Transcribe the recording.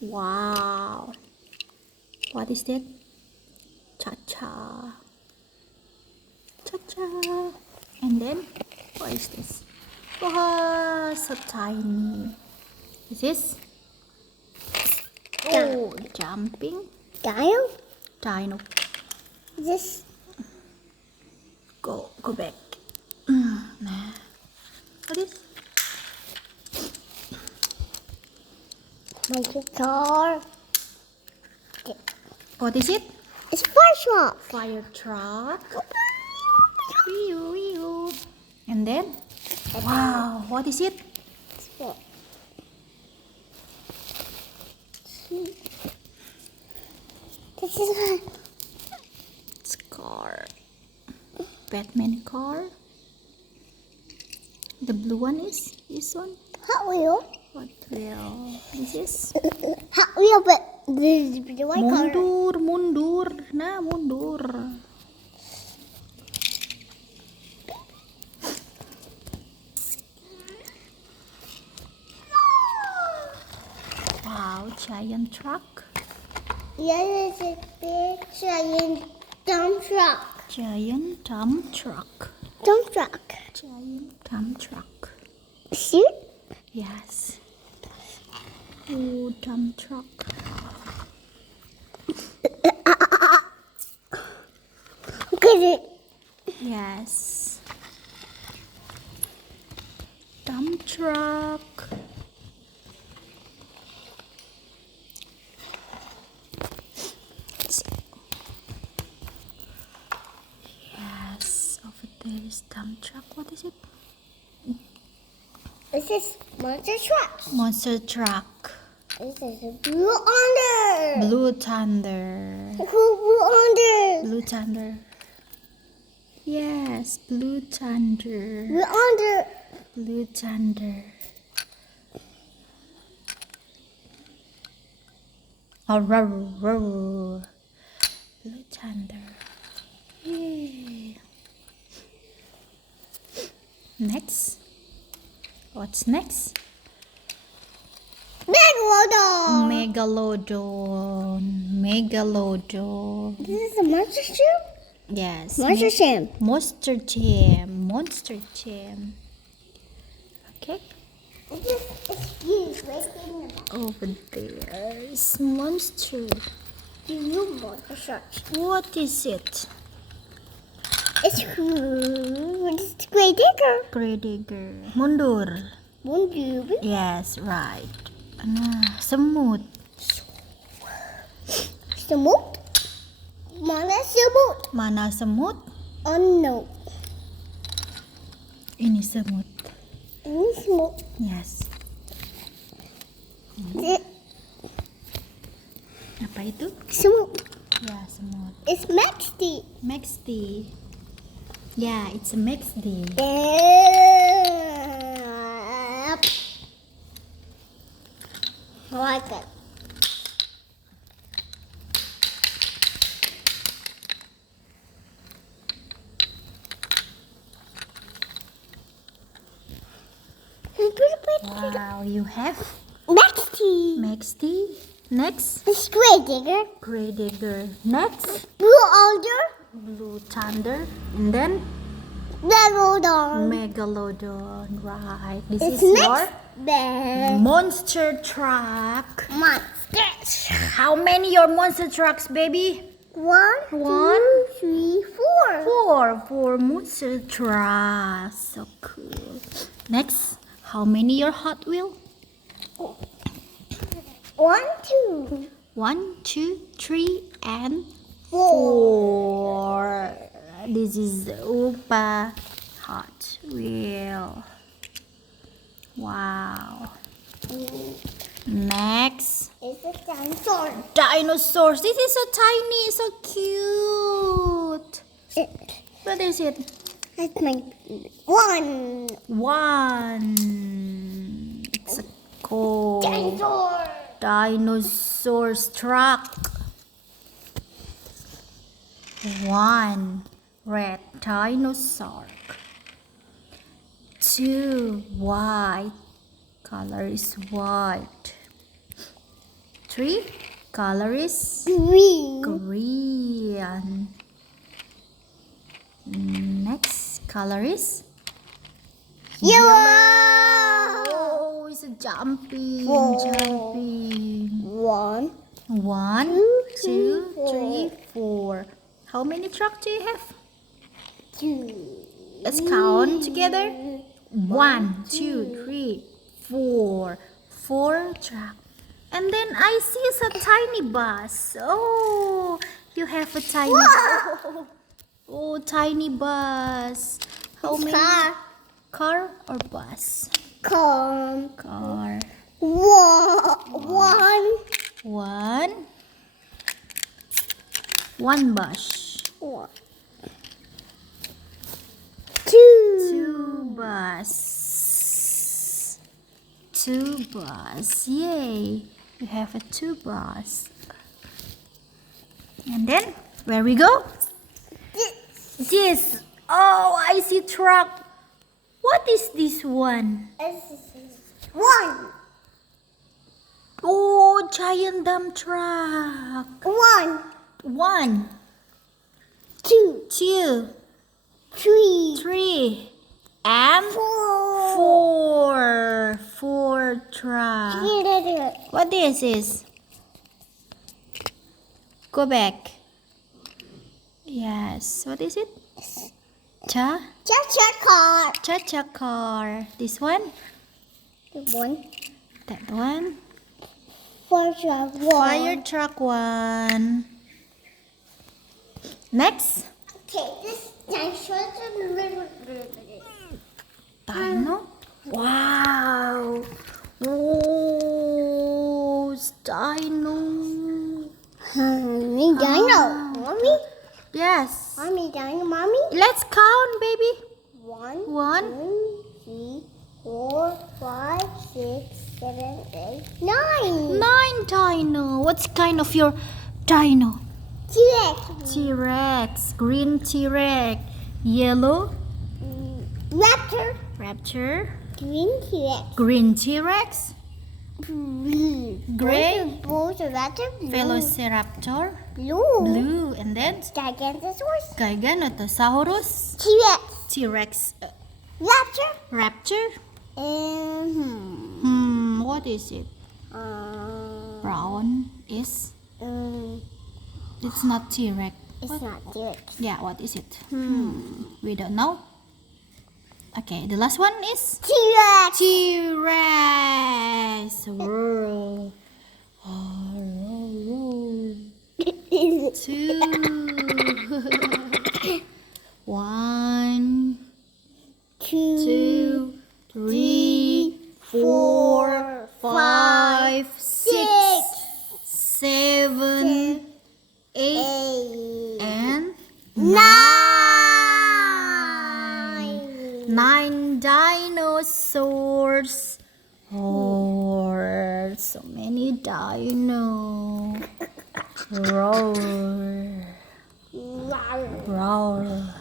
Wow. What is that? Cha-cha. Cha-cha. And then, what is this? Oh, so tiny. This is? Oh, jumping. Dino? Dino. This Go back. Nah. What is? my guitar. What is it? It's fire truck. Fire truck. Wee-oo, wee-oo. And then, wow, what is it? This is a It's car. Batman car. The blue one is this one. Hot Wheel. What will this is? Hot Wheel, but the white color. Mundur. Nah, mundur. Wow, giant truck. Yeah, it's a big giant dump truck. Giant dump truck. Dump truck. Giant dump truck. See? Yes. Oh, dump truck. Look at it. Yes. Dump truck. Yes, over there is dump truck. What is it? This is monster truck. Monster truck. This is a blue under. Blue thunder. Blue under. Blue thunder. Yes, blue thunder. Blue under. Blue thunder. Oh, row. Blue thunder. Yay. Next. What's next? Megalodon. Megalodon. This is a monster jam. Yes. Monster jam. Monster jam. Okay. It's huge right in the back. Over there is monster. Do you want the shark? What is it? It's huge. It's Grey Digger. Grey digger. Mundur. Mundur. Yes, right. Nah, semut. Semut. Mana semut? Mana semut? Oh no. Ini semut. Ini semut. Yes. Apa itu? Semut. Ya, semut. It's Maxty. Maxty. Yeah, it's a Maxty. Yep. I like it. Wow, you have Maxty. Maxty. Next, It's Grey Digger. Grey digger. Next, Blue Alder. Blue thunder. And then Megalodon. Megalodon. Right. This It's is next. your Bad monster truck. monsters. How many your monster trucks, baby? One, One. 2, 3, 4. Four monster trucks. So cool. Next, how many your Hot Wheel? 1, 2, 1, 2, 3, and 4. 4. This is Upa Hot Wheel. Wow. Next, It's a dinosaur. dinosaurs. This is so tiny, so cute. What is it? That's my one. One. It's a cool Dinosaur. dinosaur's truck. One red dinosaur. Two white. Color is white. 3. Color is Green. green. Next color is Yellow. Oh, it's a jumping, Four. jumping. 1, 1, Two, 2, 3, 4. How many truck do you have? 2. Let's count together. 1, 2, 3, 4. 4 truck. And then I see a tiny bus. Oh, you have a tiny Whoa. Oh, tiny bus. How many? Car or bus? Come. Car. 1. 1 bus. 2. 2 bus. 2 bus. Yay! You have a 2 bus. And then where we go? This. Oh, I see truck. What is this one? 1. Oh, giant dump truck. 1, 1, 2, 2, 3, 3, and 4. 4 truck. Here. What this is? Go back. Yes. What is it? Cha Car. cha car. This one? 1. That one? Fire Fire truck 1. Next. Okay, this dinosaur. Dino. Wow. Oh, it's dino. Mommy dino. Mommy. Yes. Mommy dino. Mommy. Let's count, baby. 1, 1, 2, 3, 4, 5, 6, 7, 8, 9. 9 dino. What's kind of your dino? T-Rex. T-Rex. Green T-Rex. Yellow Raptor. Raptor. Green T-Rex. Green T-Rex. Blue. Gray. Both are raptor. Velociraptor. Blue. Blue. And then Gigantosaurus. Giganotosaurus. T-Rex. T-Rex. Raptor. Raptor. And What is it? Brown is. It's not T-Rex. it's not T-Rex. Yeah, what is it? We don't know. Okay, the last one is T-Rex. T-Rex. Roar. Two. 1, 2, 3, 4, 5, 6, 7, 8, and 9 dinosaurs. Oh, so many dino. Roar. Roar.